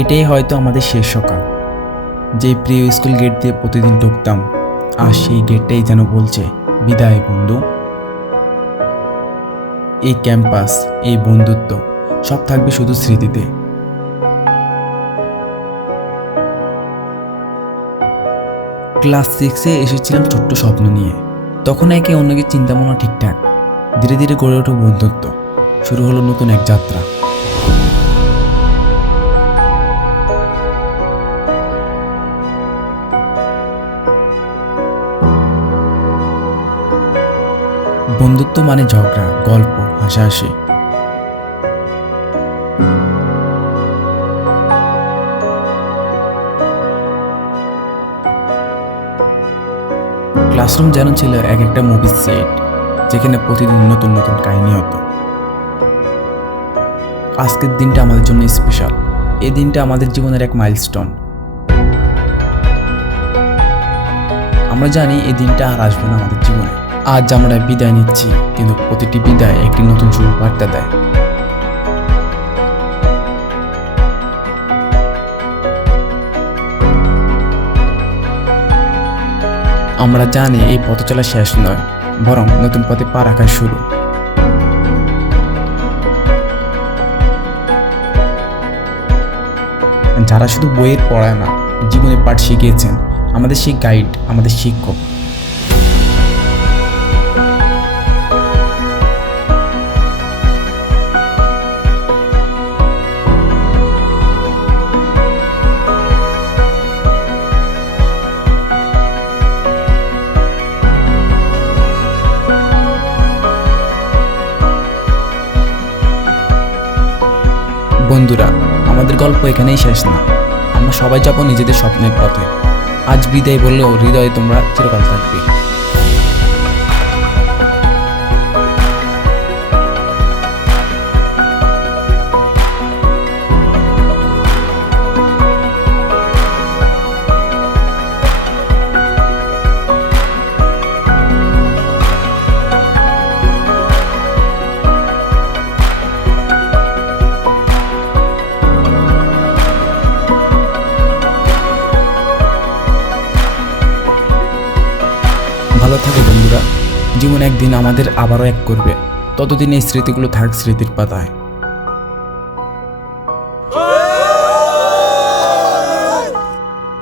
এটাই হয়তো আমাদের শেষ সকাল। যেই প্রিয় স্কুল গেট দিয়ে প্রতিদিন ঢুকতাম, আর সেই গেটটাই যেন বলছে বিদায় বন্ধু। এই ক্যাম্পাস, এই বন্ধুত্ব সব থাকবে শুধু স্মৃতিতে। ক্লাস 6-এ এসেছিলাম ছোট্ট স্বপ্ন নিয়ে। তখন একে অন্যকে চিন্তা ভাবনা ঠিকঠাক। ধীরে ধীরে গড়ে ওঠে বন্ধুত্ব। শুরু হলো নতুন এক যাত্রা। বন্ধুত্ব মানে ঝগড়া, গল্প, হাসাহাসি। ক্লাসরুম যেন ছিল এক একটা মুভির সেট, যেখানে প্রতিদিন নতুন নতুন কাহিনী হতো। আজকের দিনটা আমাদের জন্য স্পেশাল। এই দিনটা আমাদের জীবনের এক মাইলস্টোন। আমরা জানি এই দিনটা আর আসবে না আমাদের জীবনে। আজ আমরা বিদায় নিচ্ছি, কিন্তু প্রতিটি বিদায় একটি নতুন শুরুর বার্তা দেয়। আমরা জানি এই পথ চলা শেষ নয়, বরং নতুন পথে পা রাখার শুরু। যারা শুধু বইয়ের পড়ায় না, জীবনের পাঠ শিখিয়েছেন, আমাদের সেই গাইড, আমাদের শিক্ষক। বন্ধুরা, আমাদের গল্প এখানেই শেষ না। আমরা সবাই যাবো নিজেদের স্বপ্নের পথে। আজ বিদায় বললেও হৃদয়ে তোমরা চিরকাল থাকবে। ভালো থাকো বন্ধুরা। জীবন একদিন আমাদের আবারও এক করবে। ততদিন এই স্মৃতিগুলো থাক স্মৃতির পাতায়।